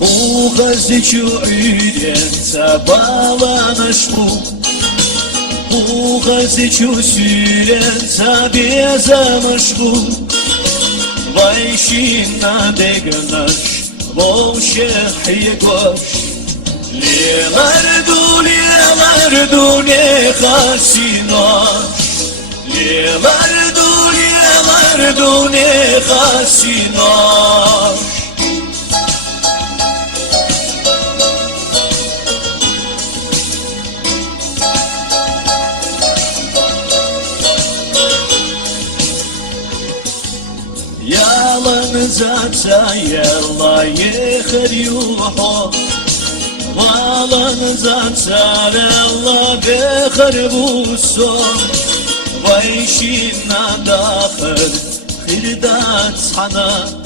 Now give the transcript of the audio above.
Uğazıcı üyrense bağlanışmı Uğazıcı sürense bezamış bu Vay şinna degnaş Boşehi goş Lelardu ne hasinoş Lelardu ne hasinoş Yalan zata yalla yekhriuho Walan zata yalla bekharbuson Vay şinna dakhir khirdat hana